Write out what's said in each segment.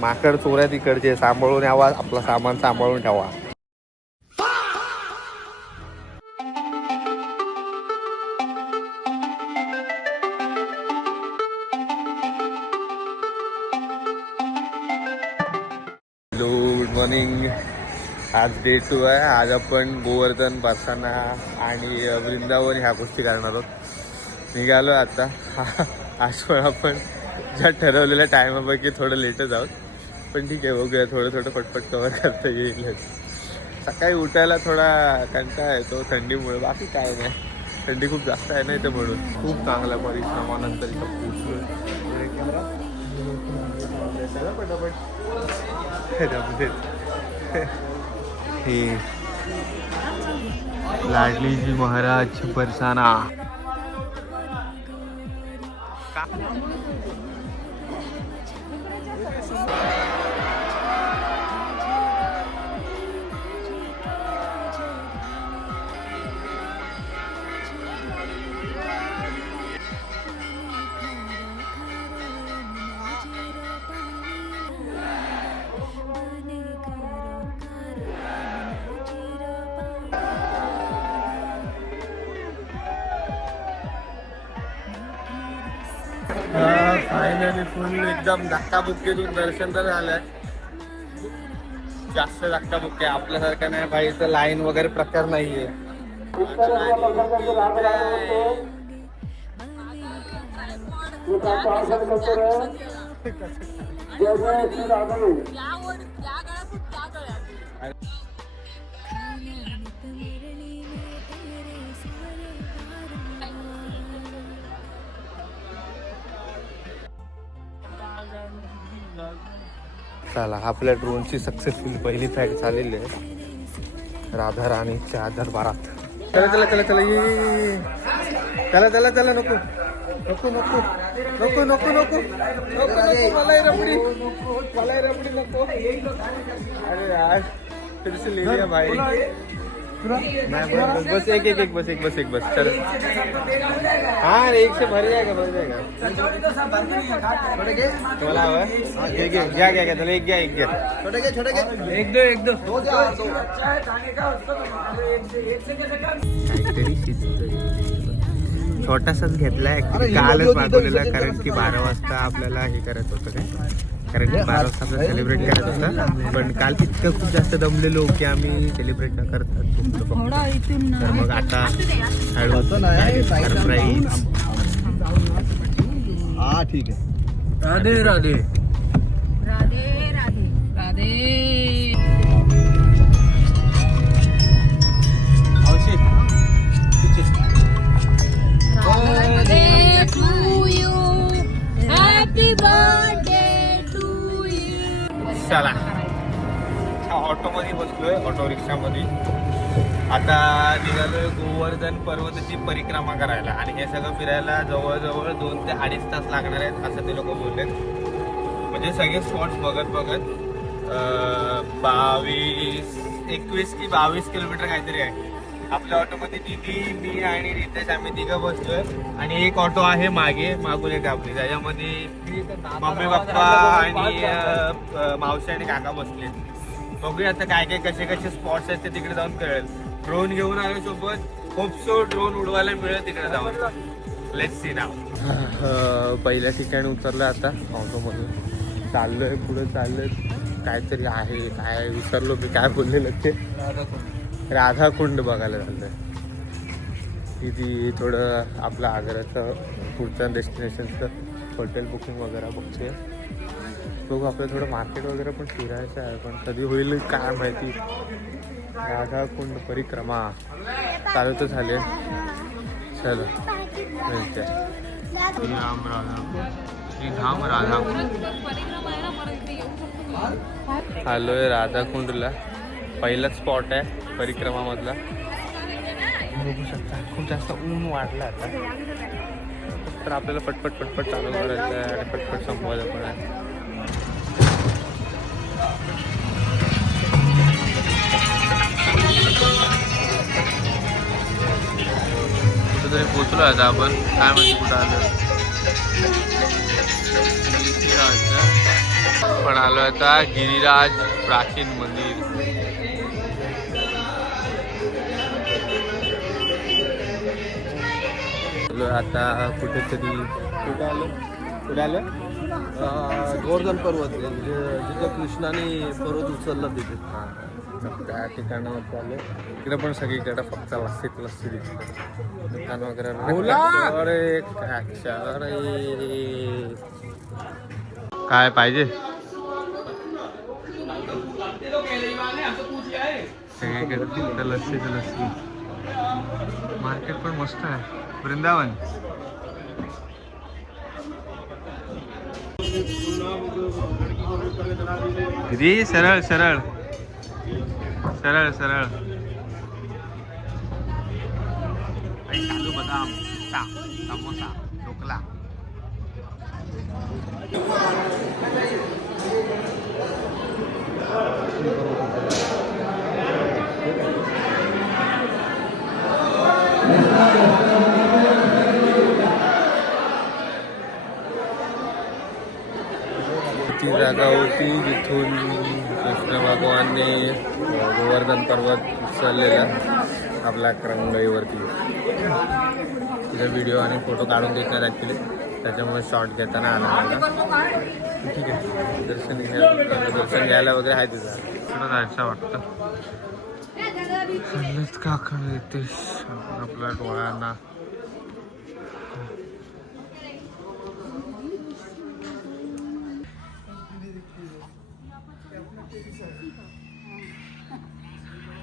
माकड चोऱ्या तिकडचे, सांभाळून यावा, आपलं सामान सांभाळून ठेवा. Good morning. आज डे 2 आहे. आज आपण गोवर्धन, बरसाना आणि वृंदावन ह्या गोष्टी करणार आहोत. निघालो आता. आज पण आपण ज्या ठरवलेल्या टायमापैकी थोडं लेटच आहोत, पण ठीक आहे, बघूया. थोडं पटपट कवर करता येईल. सकाळी उठायला थोडा कंटाळा येतो थंडीमुळे, बाकी काय नाही. थंडी खूप जास्त आहे ना इथं, म्हणून खूप चांगल्या परिश्रमानंतर इथं पोचलो. हे लाडलीजी महाराज बरसाना. फायनली फुल एकदम धक्काबुक्कीतून दर्शन तर झालंय. जास्त धक्काबुक्की आपल्यासारखं नाही भाई, इथं लाईन वगैरे प्रकार नाहीये. चला, आपल्या ड्रोनची सक्सेसफुल पहिली फ्लाईट झालेली आहे. राधा राणीच्या दरबारात. चला चला चला चला ये. चला चला चला. नको नको नको नको नको नको नको. मलाई रबडी, मलाई रबडी नको. अरे यार फिर से ले लिया भाई. बस एक बस चलो. हाँ, एक से भर जाएगा. तुम्हाला हवं घ्या त्याला. एक घ्या एक दो. छोटासाच घेतलाय कालच मागवलेला, कारण की 12 वाजता आपल्याला हे करायचं होतं काय, कारण की 12 वाजता आपल्याला सेलिब्रेट करायचं होतं. पण काल इतकं खूप जास्त दमलेलो की आम्ही सेलिब्रेट न करतात. तर मग आता सरप्राईज. हा ठीक आहे. राधे राधे राधे राधे राधे. चला, ऑटोमध्ये बसलोय, ऑटो रिक्षामध्ये. आता निघालोय गोवर्धन पर्वताची परिक्रमा करायला, आणि हे सगळं फिरायला जवळजवळ 2 ते 2.5 तास लागणार आहेत असं ते लोक बोललेत. म्हणजे सगळे स्पॉट्स बघत 21 की 22 किलोमीटर काहीतरी आहे. आपल्या ऑटोमध्ये दीदी, मी आणि रितेश आम्ही तिघं बसलोय, आणि एक ऑटो आहे मागून एक आपली, त्याच्यामध्ये मम्मी पप्पा आणि मावशी आणि काका बसले. बघूया आता काय कसे स्पॉट्स आहेत ते तिकडे जाऊन कळेल. ड्रोन घेऊन आलो सोबत, होपसो ड्रोन उडवायला मिळेल तिकडे जाऊन. लेट्स सी नाव. पहिल्या ठिकाणी उतरलं आता ऑटोमधून. चाललोय पुढे चाललोय. काहीतरी आहे, काय विसरलो मी काय बोललेलं ते. राधाकुंड बघायला झालं. तिथे थोडं आपलं आग्र्याचं पुढचं डेस्टिनेशनचं हॉटेल बुकिंग वगैरे बघते. बघू, आपलं थोडं मार्केट वगैरे पण फिरायचं आहे, पण कधी होईल काय माहिती. राधाकुंड परिक्रमा चालू तर झाले. चलो मिळते. श्रीधाम राधाकुंड. आलोय राधाकुंडला. पहिलाच स्पॉट आहे परिक्रमामधला. बघू शकता खूप जास्त ऊन वाढलं आता, तर आपल्याला पटपट चालू करायचं आहे आणि पटपट संपवायचं पण आहे. कुठेतरी पोचलो आता आपण. काय माहिती कुठं आलं. आपण आलो आता गिरिराज प्राचीन मंदिर. आता कुठेतरी कुठे आलो गोवर्धन पर्वत जिथं कृष्णाने पर्वत उचलला तिथे. त्या ठिकाणावर चालू. इकडे पण सगळीकडे फक्त लस्सी दिसते. दुकान वगैरे काय पाहिजे सगळीकडे लस्सी. मार्केट पण मस्त आहे. वृंदावन किती सरळ काजू बदाम पिस्ता समोसा ढोकला. ती जागा होती जिथून कृष्ण भगवानने गोवर्धन पर्वत उचललेला आपल्या करंगळीवरती. तिथे व्हिडिओ आणि फोटो काढून देतात ॲक्च्युली, त्याच्यामुळे शॉर्ट घेताना आला मला. ठीक आहे, दर्शन घ्यायला वगैरे आहे तिथं. थोडं जायचं वाटतं. का येतेस आपल्या डोळ्यांना.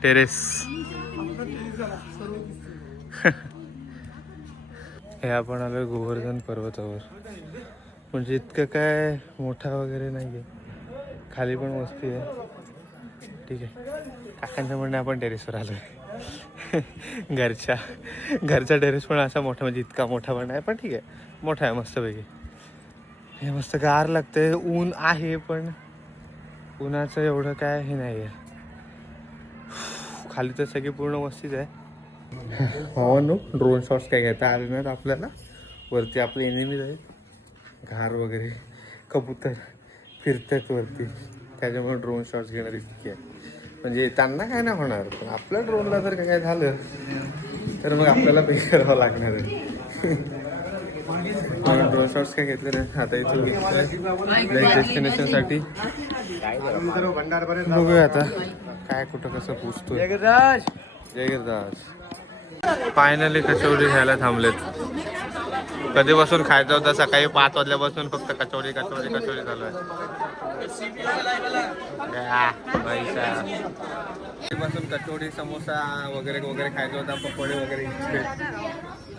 टेरेस हे आपण आलो गोवर्धन पर्वतावर. म्हणजे इतकं काय मोठा वगैरे नाही आहे. खाली पण वस्ती आहे. ठीक आहे, काकांच्या म्हणणे आपण टेरेसवर आलो आहे. घरचा टेरेस पण असा मोठा, म्हणजे इतका मोठा पण आहे, पण ठीक आहे मोठा आहे मस्तपैकी. हे मस्त गार लागते. ऊन आहे पण उन्हाचं एवढं काय हे नाही आहे. खाली तर सगळी पूर्ण वस्तीच आहे. हो नो ड्रोन शॉट्स काय घेता आले नाहीत आपल्याला. वरती आपले एनिमीज आहेत, घार वगैरे कबूतर फिरतात वरती, त्याच्यामुळे ड्रोन शॉट्स घेणं रिस्की आहे. म्हणजे त्यांना काय नाही होणार, पण आपल्या ड्रोनला जर काय झालं तर मग आपल्याला पे करावं लागणार आहे. ड्रोन शॉट्स काय घेतले नाही. आता इथून नेक्स्ट डेस्टिनेशनसाठी बघूया आता काय कुठं कसं पोचतो. जय गिरराज फायनली कचौरी घ्यायला थांबलेत. कधीपासून खायचं होतं, सकाळी 5 वाजल्यापासून फक्त कचौरी चालू आहे. कधीपासून कचौरी समोसा वगैरे खायचं होता, पकोडे वगैरे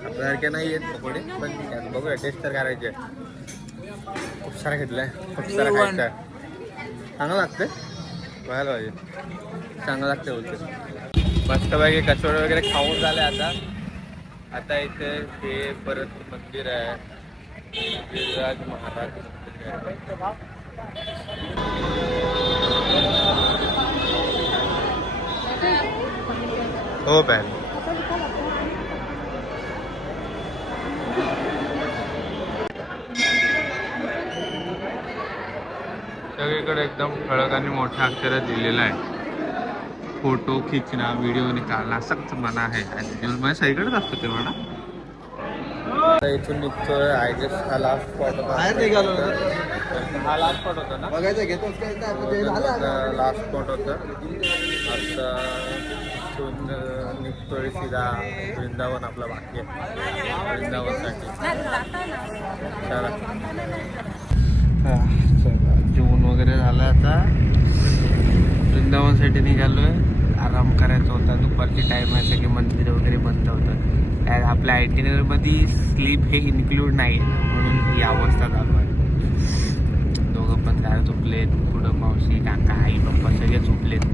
आपल्यासारखे नाही आहेत पकोडे, पण बघूया टेस्ट तर करायचे. खूप सारा घेतलाय, खूप सारा खायचा. चांगलं लागतं, बघायला पाहिजे. चांगलं लागतं बोलते. मस्तपैकी कचोरी वगैरे खाऊन झाले. आता इथे हे परत मंदिर आहे, गिरिराज महाराज मंदिर आहे. हो बॅन सगळीकडे एकदम ठळक आणि मोठ्या अक्षरात दिलेलं आहे, फोटो खिचना, व्हिडिओ निकालना सक्त मना है. माझ्या सगळीकडेच असतो ते म्हणा. इथून निघतोय. आय गेस हा लास्ट स्पॉट होता. हा लास्ट स्पॉट होता ना, बघायचं घेतो लास्ट स्पॉट होता. आता इथून निघतोय सीधा वृंदावन आपला बाकी आहे. वृंदावनसाठी चला जेवण वगैरे झालं. आता वृंदावनसाठी निघालोय. आराम करायचा होता, दुपारची टाईम आहे, सगळे मंदिर वगैरे बंद होतं. आपल्या आयटिनरीमध्ये स्लीप हे इन्क्लूड नाही आहे, म्हणून ही अवस्था चालू आहे. दोघं पण दार झोपलेत, पुढं मावशी काका आई पप्पा सगळे झोपलेत.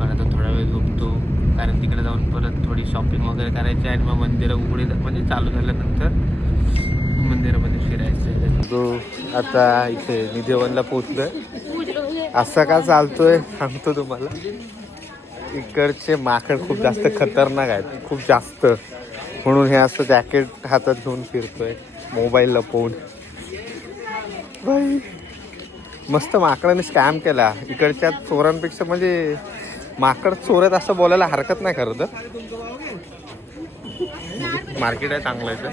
पण आता थोडा वेळ झोपतो, कारण तिकडे जाऊन परत थोडी शॉपिंग वगैरे करायची आहे. आणि मग मंदिरं उघडी म्हणजे चालू झाल्यानंतर मंदिरामध्ये फिरायचं. तो आता इथे निधीवनला पोचलोय. असा का चालतोय सांगतो तुम्हाला. इकडचे माकड खूप जास्त खतरनाक आहेत, खूप जास्त. म्हणून हे असं जॅकेट हातात घेऊन फिरतोय, मोबाईल लपवून. बाई मस्त माकडाने स्कॅम केला इकडच्या चोरांपेक्षा. म्हणजे माकड चोरत असं बोलायला हरकत नाही खरं तर. मार्केट आहे चांगलं इथं.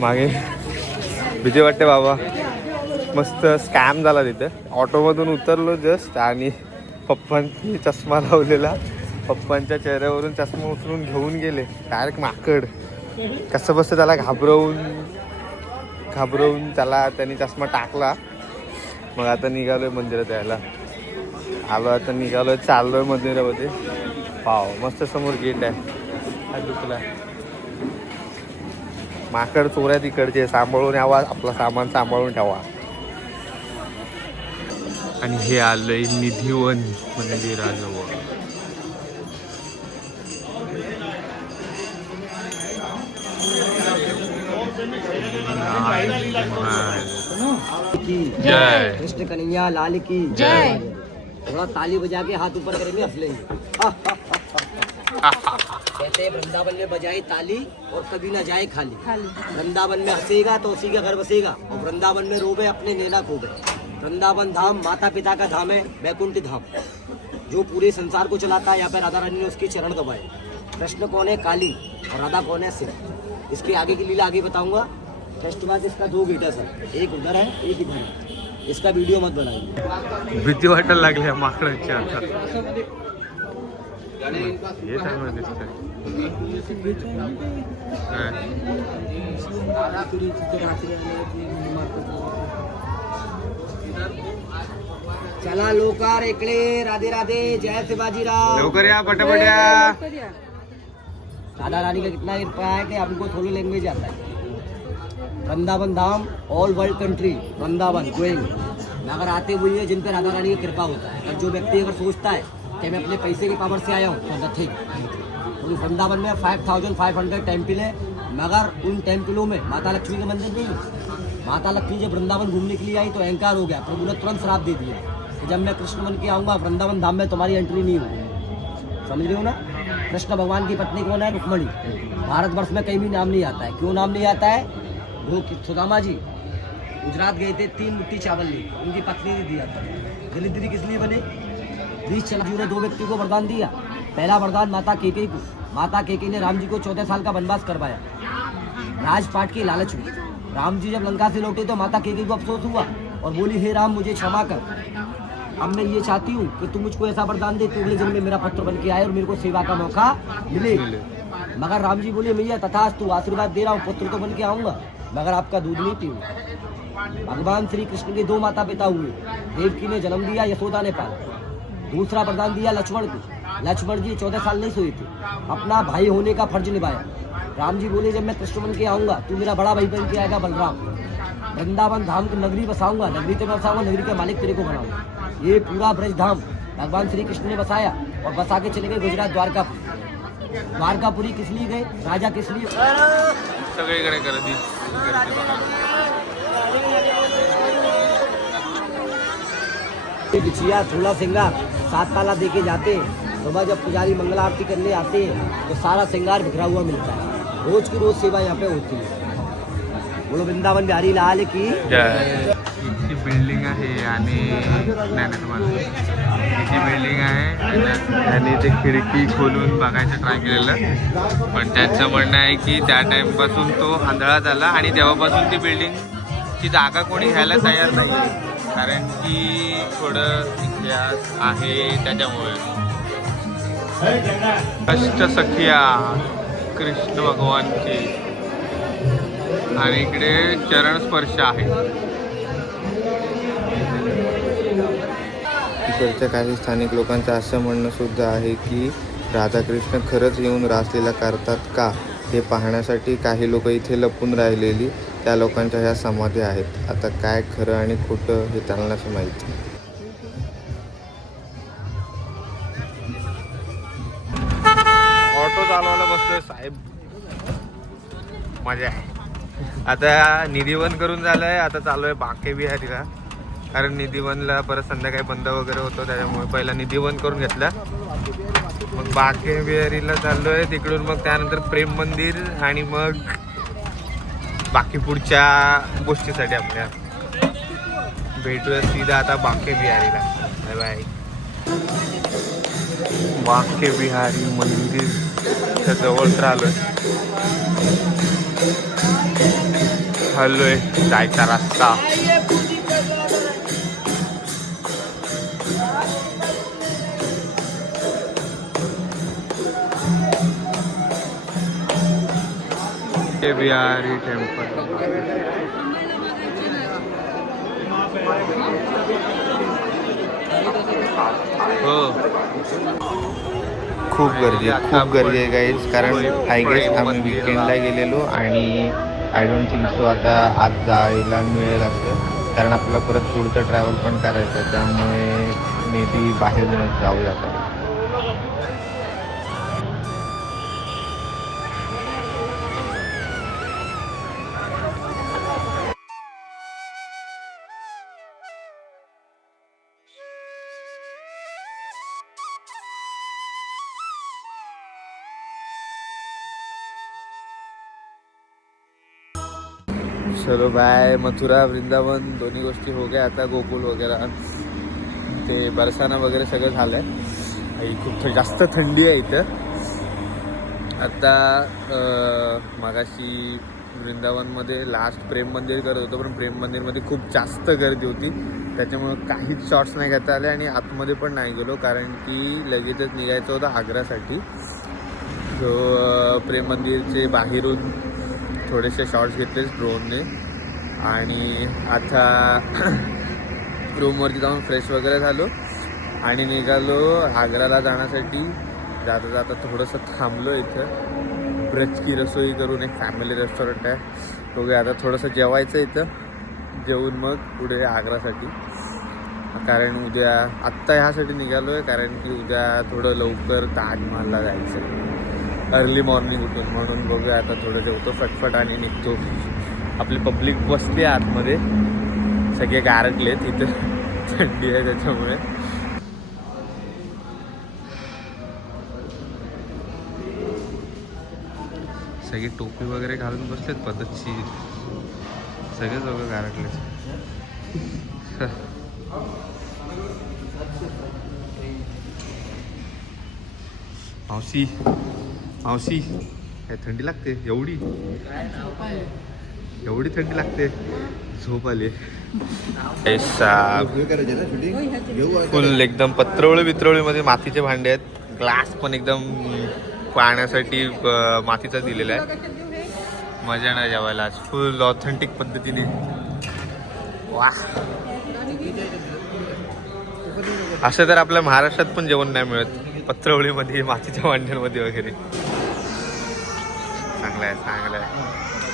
मागे भीती वाटते बाबा. मस्त स्कॅम झाला तिथं. ऑटोमधून उतरलो जस्ट आणि पप्पांनी चष्मा लावलेला, पप्पांच्या चेहऱ्यावरून चष्मा उचलून घेऊन गेले. डायरेक्ट माकड कसं बसतं त्याला घाबरवून त्याला त्यांनी चष्मा टाकला. मग आता निघालोय मंदिरात यायला. आता निघालोय, चाललोय मंदिरामध्ये. पाव मस्त समोर गेट आहे. दुखला माकड चोऱ्या तिकडचे, सांभाळून यावा, आपला सामान सांभाळून ठेवा. आणि हे आलंय निधिवन मंदिराजवळ. जय कृष्ण कन्हैया लाल की जय. थोड़ा ताली बजा के हाथ ऊपर करेंगे, हंस लेंगे. कहते हैं वृंदावन में बजाए ताली और कभी ना जाए खाली. वृंदावन में हंसेगा तो उसी का घर बसेगा, और वृंदावन में रोवे अपने नैना खोबे. वृंदावन धाम माता पिता का धाम है, वैकुंठ धाम. जो पूरे संसार को चलाता है, यहाँ पे राधा रानी ने उसके चरण दबाए. कृष्ण कौन है? काली. और राधा कौन है? सिर. इसके आगे की लीला आगे बताऊंगा. फर्स्ट बात, इसका 2 बेटा सर, एक उधर है एक इधर है. इसका वीडियो मत बनाइए. भीती वाटायला लागली माकडांच्या आता. हे चांगलं दिसतंय. चला लोकार इकडे. राधे राधे. जय शिवाजीराव. लवकर या पटापट या. राधा रानी का कितना कृपा है कि हमको थोड़ी लैंग्वेज आता है. Vrindavan Dham all world country Vrindavan going. अगर आते हुए जिन पे राधा रानी की कृपा होता है. और जो व्यक्ति अगर सोचता है कि मैं अपने पैसे की पावर से आया हूँ, तो नथिंग. तो वृंदावन में 5500 टेम्पल है, मगर उन टेम्पलों में माता लक्ष्मी का मंदिर नहीं है. माता लक्ष्मी जब वृंदावन घूमने के लिए आई तो अहंकार हो गया. प्रभु ने तुरंत श्राप दे दिया कि जब मैं कृष्ण बन के आऊँगा वृंदावन धाम में तुम्हारी एंट्री नहीं होगी. समझ रहे हो ना. कृष्ण भगवान की पत्नी कौन है? रुक्मणी. भारतवर्ष में कहीं भी नाम नहीं आता है. क्यों नाम नहीं आता है? वो सुदामा जी गुजरात गए थे, 3 मुट्ठी चावल ले, उनकी पत्नी ने दिया था. दलिद्री किस लिए बने? 20 चलाजू ने 2 व्यक्ति को वरदान दिया. पहला वरदान माता केकई को. माता केकई ने राम जी को 14 साल का वनवास करवाया राजपाट के लालच में. राम जी जब लंका से लौटे तो माता केकई को अफसोस हुआ और बोली, हे राम मुझे क्षमा कर. अब मैं ये चाहती हूँ कि तू मुझको ऐसा वरदान दे, तू अगले जन्म में मेरा पुत्र बन के आए और मेरे को सेवा का मौका मिले. मगर राम जी बोले, मैया तथास्तु, आशीर्वाद दे रहा हूँ, पुत्र तो बन के आऊँगा, मगर आपका दूध नहीं पीऊँगा. भगवान श्री कृष्ण के 2 माता पिता हुए. देवकी ने जन्म दिया, यशोदा ने पाला. दूसरा वरदान दिया लक्ष्मण को. लक्ष्मण जी 14 साल नहीं सोए थे, अपना भाई होने का फर्ज निभाया. राम जी बोले, जब मैं कृष्ण बन के आऊँगा तू मेरा बड़ा भाई बन के आएगा बलराम. वृंदावन धाम की नगरी बसाऊंगा, नगरी तो बसाऊंगा, नगरी का मालिक तेरे को बनाऊंगा. ये पूरा ब्रज धाम भगवान श्री कृष्ण ने बसाया और बसा के चले गए गुजरात द्वारकापुरी. द्वारकापुरी किस लिए गए? राजा किस लिए? सगळीकडे गर्दी करते बघा. बिछिया थोड़ा सिंगार 7 ताला दे के जाते हैं. सुबह जब पुजारी मंगल आरती करने आते हैं तो सारा सिंगार बिखरा हुआ मिलता है. रोज की रोज सेवा यहाँ पे होती है. बोलो वृंदावन बिहारी लाल की जय. इथची बिल्डिंग आहे आणि नाही तुम्हाला इथे बिल्डिंग आहे आणि ते खिडकी खोलून बघायचं ट्राय केलेलं. पण त्यांचं म्हणणं आहे की त्या टाइमपासून तो आंधळा झाला आणि तेव्हापासून ती बिल्डिंगची जागा कोणी घ्यायला तयार नाही, कारण की थोडं इतिहास आहे त्याच्यामुळे. अष्टसखिया कृष्ण भगवानची आणि इकडे चरण स्पर्श आहे. इकडच्या काही स्थानिक लोकांचं असं म्हणणं सुद्धा आहे की राधाकृष्ण खरंच येऊन रासलीला करतात का हे पाहण्यासाठी काही लोक इथे लपून राहिलेली त्या लोकांच्या ह्या समाधी आहेत. आता काय खरं आणि खोटं हे त्यांनाच माहिती. ऑटो चालवायला बसलोय साहेब, मजा आहे. आता निधिवन करून झालंय, आता चालू आहे बाके बिहारीला, कारण निधिवनला परत संध्याकाळी बंद वगैरे होतो त्याच्यामुळे पहिला निधिवन करून घेतला. मग बाके बिहारीला चाललोय, तिकडून मग त्यानंतर प्रेम मंदिर आणि मग बाकी पुढच्या गोष्टीसाठी आपल्या भेटूया सीधा आता बांके बिहारीला. Bye bye. बांके बिहारी मंदिरच्या जवळ तर आलोय जायचा रस्ता. बिहारी टेम्पल. हो खूप गर्दी आहे गाईज. कारण आय गेस आम्ही विकेंडला गेलेलो आणि आय डोंट थिंक सो आता आज जायला मिळेल असं, कारण आपल्याला परत पुढचं ट्रॅव्हल पण करायचं आहे. त्यामुळे मे बी बाहेर जाऊया आता. चलो बाय. मथुरा वृंदावन दोन्ही गोष्टी हो गया. आता गोकुल वगैरे ते बरसाना वगैरे सगळं झालं आहे. खूप जास्त थंडी आहे इथं. आता मगाशी वृंदावनमध्ये लास्ट प्रेम मंदिर करत होतो, पण प्रेम मंदिरमध्ये खूप जास्त गर्दी होती. त्याच्यामुळं काहीच शॉट्स नाही घेता आले आणि आतमध्ये पण नाही गेलो, कारण की लगेचच निघायचं होतं आग्रासाठी. जो प्रेम मंदिरचे बाहेरून थोडेसे शॉट्स घेतलेच ड्रोनने आणि आता रूमवरती जाऊन फ्रेश वगैरे झालो आणि निघालो आग्राला जाण्यासाठी. जाता जाता थोडंसं थांबलो इथं. ब्रज की रसोई करून एक फॅमिली रेस्टॉरंट आहे, बघूया आता थोडंसं जेवायचं इथं. जेवून मग पुढे आग्रासाठी, कारण उद्या आत्ता ह्यासाठी निघालो आहे कारण की उद्या थोडं लवकर ताजमहलला जायचं आहे अर्ली मॉर्निंग उठून. म्हणून बघूया आता थोडं जेवतो फटफट आणि निघतो. आपली पब्लिक बसली आतमध्ये, सगळे गारटलेत इथं, थंडी आहे त्याच्यामुळे. सगळे टोपी वगैरे घालून बसलेत पद्धतशीर, सगळेच लोक गारटलेत. मावशी मावशी काय थंडी लागते एवढी थंडी लागते. झोप आली. फुल एकदम पत्रवळीमध्ये मातीचे भांडे आहेत. ग्लास पण एकदम पाण्यासाठी मातीचा दिलेला आहे. मजा नाही जेवायला आज फुल ऑथेंटिक पद्धतीने. वा, असं तर आपल्या महाराष्ट्रात पण जेवण नाही मिळत, पत्रवळीमध्ये मातीच्या भांड्यांमध्ये वगैरे. चांगलं आहे.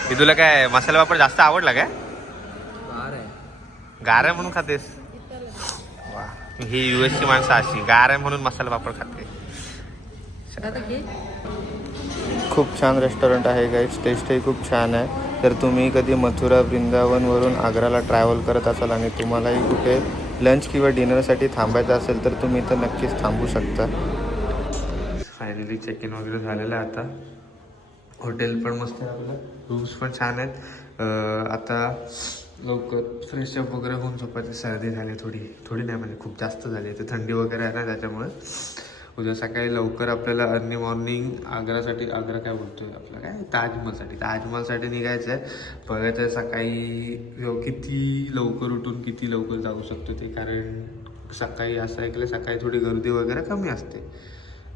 हे तुला काय मसाला वापर जास्त आवडला काय? गार आहे म्हणून खातेस? वा, ही US ची माणसं अशी गार आहे म्हणून मसाला वापर खाते. खूप छान रेस्टॉरंट आहे गाईज, टेस्टही खूप छान आहे. तर तुम्ही कधी मथुरा वृंदावनवरून आग्राला ट्रॅव्हल करत असाल आणि तुम्हालाही कुठे लंच किंवा डिनरसाठी थांबायचं असेल तर तुम्ही इथं नक्कीच थांबू शकता. फायनली चेक इन वगैरे झालेलं आहे. आता हॉटेल पण मस्त आहे आपलं, रूम्स पण छान आहेत. आता लवकर फ्रेशअप वगैरे होऊन झोपायची. सर्दी झाली थोडी नाही म्हणजे खूप जास्त झाली. तर थंडी वगैरे आहे ना, त्याच्यामुळे उद्या सकाळी लवकर आपल्याला अर्ली मॉर्निंग आग्रा काय बोलतोय आपलं काय ताजमहलसाठी निघायचं आहे. बघायचं आहे सकाळी किती लवकर उठून किती लवकर जाऊ शकतो ते, कारण सकाळी असं ऐकलं सकाळी थोडी गर्दी वगैरे कमी असते.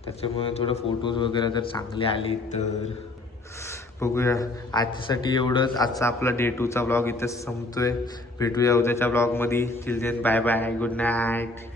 त्याच्यामुळे थोडं फोटोज वगैरे जर चांगले आले तर बघूया. आजच्यासाठी एवढंच. आजचा आपला डे 2चा ब्लॉग इथंच संपतोय. भेटूया उद्याच्या ब्लॉगमध्ये. Till then bye bye, good night.